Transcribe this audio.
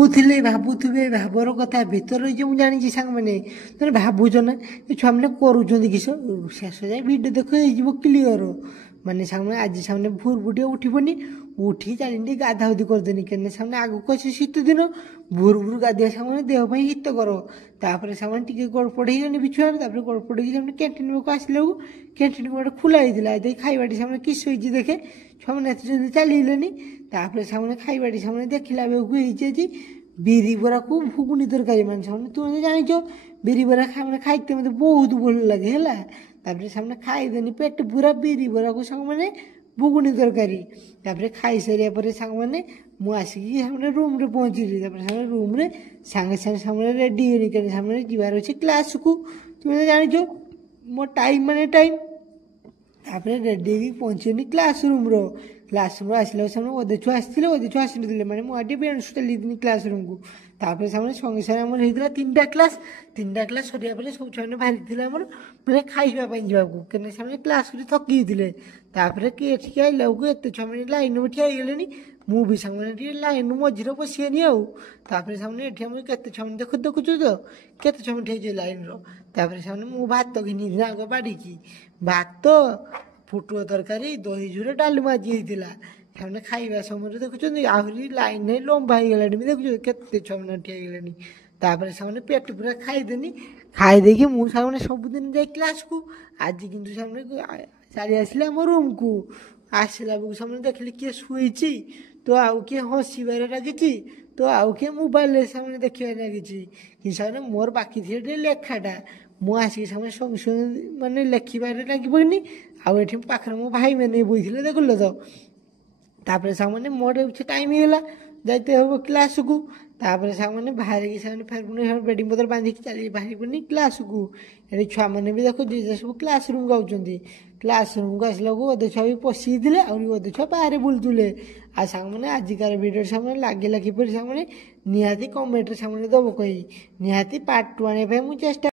ଭାବୁଥିବେ ଭାବର କଥା ଭିତରେ ରହିଛି ମୁଁ ଜାଣିଛି ସାଙ୍ଗମାନେ ତମେ ଭାବୁଛ ନା ଏ ଛୁଆମାନେ କରୁଛନ୍ତି କିସ ଶେଷ ଯାଏ ଭିଡ଼ିଓ ଦେଖ ହେଇଯିବ କ୍ଲିଅର ମାନେ ସାଙ୍ଗମାନେ ଆଜି ସାମନେ ଭୋର ଟିକେ ଉଠିବନି ଉଠିକି ଚାଲିନି ଟିକେ ଗାଧାଉଦି କରିଦେନି କେନେ ସାମନେ ଆଗକୁ ଅଛି ଶୀତ ଦିନ ଭୋର ଗାଧୋଇବା ସାଙ୍ଗମାନେ ଦେହ ପାଇଁ ହିତକର ତାପରେ ସାଙ୍ଗମାନେ ଟିକେ ଗଡ଼ପଡ଼ ହେଇଗନି ବିଛୁଆରେ ତାପରେ ଗଡ଼ପଡ଼ ହେଇକି ସେମାନେ କ୍ୟାଣ୍ଟିନ୍ ପାଖକୁ ଆସିଲା ବେଳକୁ କ୍ୟାଣ୍ଟିନ୍ ଗୋଟେ ଖୋଲା ହେଇଥିଲା ଦେଇ ଖାଇବାଟି ସେମାନେ କିସ ହେଇଛି ଦେଖେ ଛୁଆମାନେ ଏତେ ଜଲ୍ଦି ଚାଲିଲେନି ତାପରେ ସେମାନେ ଖାଇବାଟି ସେମାନେ ଦେଖିଲା ବେଳକୁ ହେଇଛି ଆଜି ବିରି ବରାକୁ ଘୁଗୁନି ତରକାରୀ ମାନେ ସେମାନେ ତୁମେ ଜାଣିଛ ବିରି ବରା ଖାଇତେ ମୋତେ ବହୁତ ଭଲ ଲାଗେ ହେଲା ତାପରେ ସେମାନେ ଖାଇଦେନି ପେଟ ପୁରା ବିରି ବରାକୁ ସାଙ୍ଗମାନେ ଘୁଗୁନି ତରକାରୀ ତାପରେ ଖାଇସାରିବା ପରେ ସାଙ୍ଗମାନେ ମୁଁ ଆସିକି ସେମାନେ ରୁମ୍ରେ ପହଞ୍ଚିଲି ତାପରେ ସେମାନେ ରୁମ୍ରେ ସାଙ୍ଗେ ସାଙ୍ଗେ ସେମାନେ ରେଡ଼ି ହେଇନି କାରଣ ସେମାନେ ଯିବାର ଅଛି କ୍ଲାସ୍କୁ ତୁମେ ଜାଣିଛ ମୋ ଟାଇମ୍ ମାନେ ଟାଇମ୍ ତାପରେ ରେଡ଼ି ହେଇକି ପହଞ୍ଚିନି କ୍ଲାସରୁମ୍ର ଆସିଲା ସେମାନେ ଅଧେ ଛୁଆ ଆସିଥିଲେ ଅଧେ ଛୁଆ ଆସିନଥିଲେ ମାନେ ମୁଁ ଆଜି ବେଣୁସୁ ଚାଲିದ್ದೀನಿ କ୍ଲାସରୁମ୍କୁ ତାପରେ ସେମାନେ ସଙ୍ଗେ ସଙ୍ଗେ ଆମର ହେଇଥିଲା ତିନିଟା କ୍ଲାସ୍ ସରିବା ପରେ ସବୁ ଛୁଆମାନେ ବାହାରିଥିଲେ ଆମର ମାନେ ଖାଇବା ପାଇଁ ଯିବାକୁ କାରଣ ସେମାନେ କ୍ଲାସ୍ରେ ଥକି ଯାଇଥିଲେ ତାପରେ କି ଏଠିକି ଆଇଲା ବେଳକୁ ଏତେ ଛୁଆମାନେ ଲାଇନ୍ରେ ଠିଆ ହେଇଗଲେଣି ମୁଁ ବି ସାଙ୍ଗମାନେ ଟିକେ ଲାଇନ୍ ମଝିରେ ବସିଗନି ଆଉ ତାପରେ ସେମାନେ ଏଠି ଆମର କେତେ ଛୁଆମାନେ ଦେଖୁଛୁ ତ କେତେ ଛୁଆମାନେ ଠିଆ ହେଇଛି ଲାଇନ୍ର ତାପରେ ସେମାନେ ମୁଁ ଭାତ ଘିନିଥିଲି ଆଗ ବାଡ଼ିକି ଭାତ ଫୁଟୁଅ ତରକାରୀ ଦହି ଝୁରେ ଡାଲମା ଆଜି ହେଇଥିଲା ସେମାନେ ଖାଇବା ସମୟରେ ଦେଖୁଛନ୍ତି ଆହୁରି ଲାଇନ୍ରେ ଲମ୍ବା ହେଇଗଲାଣି ବି ଦେଖୁଛନ୍ତି କେତେ ଛୁଆମାନେ ଠିଆ ହେଇଗଲେଣି ତାପରେ ସେମାନେ ପେଟ ପୁରା ଖାଇଦେଇକି ମୁଁ ସେମାନେ ସବୁଦିନ ଯାଇ କ୍ଲାସ୍କୁ ଆଜି କିନ୍ତୁ ସେମାନେ ଚାଲି ଆସିଲେ ଆମ ରୁମ୍କୁ ଆସିଲା ବେଳକୁ ସେମାନେ ଦେଖିଲେ କିଏ ଶୋଇଛି ତ ଆଉ କିଏ ହସିବାରେ ଲାଗିଛି ତ ଆଉ କିଏ ମୋବାଇଲରେ ସେମାନେ ଦେଖିବାରେ ଲାଗିଛି କିନ୍ତୁ ସେମାନେ ମୋର ବାକି ଥିଲା ଟିକେ ଲେଖାଟା ମୁଁ ଆସିକି ସେମାନେ ସଙ୍ଗେ ମାନେ ଲେଖିବାରେ ଲାଗିବନି ଆଉ ଏଠି ପାଖରେ ମୋ ଭାଇମାନେ ବଇଥିଲେ ଦେଖିଲ ତ ତାପରେ ସାଙ୍ଗମାନେ ମୋର କିଛି ଟାଇମ୍ ହେଇଗଲା ଯାଇତେ ହେବ କ୍ଲାସ୍କୁ ତାପରେ ସାଙ୍ଗମାନେ ବାହାରିକି ସେମାନେ ଫେରୁପୁଣି ବେଡ଼ିଂ ପତ୍ର ବାନ୍ଧିକି ଚାଲିକି ବାହାରିବୁନି କ୍ଲାସ୍କୁ ଏଠି ଛୁଆମାନେ ବି ଦେଖୁ ଯେ ସବୁ କ୍ଲାସ୍ ରୁମ୍କୁ ଆଉଛନ୍ତି କ୍ଲାସ୍ ରୁମ୍କୁ ଆସିଲାକୁ ଅଧେ ଛୁଆ ବି ପଶିଥିଲେ ଆହୁରି ଅଧେ ଛୁଆ ବାହାରେ ବୁଲୁଥିଲେ ଆଉ ସାଙ୍ଗମାନେ ଆଜିକାର ଭିଡ଼ିଓରେ ସାଙ୍ଗମାନେ ଲାଗିଲା କିପରି ସାଙ୍ଗମାନେ ନିହାତି କମେଣ୍ଟରେ ସାଙ୍ଗମାନେ ଦେବ କହି ନିହାତି ପାର୍ଟ 2 ଆଣିବା ପାଇଁ ମୁଁ ଚେଷ୍ଟା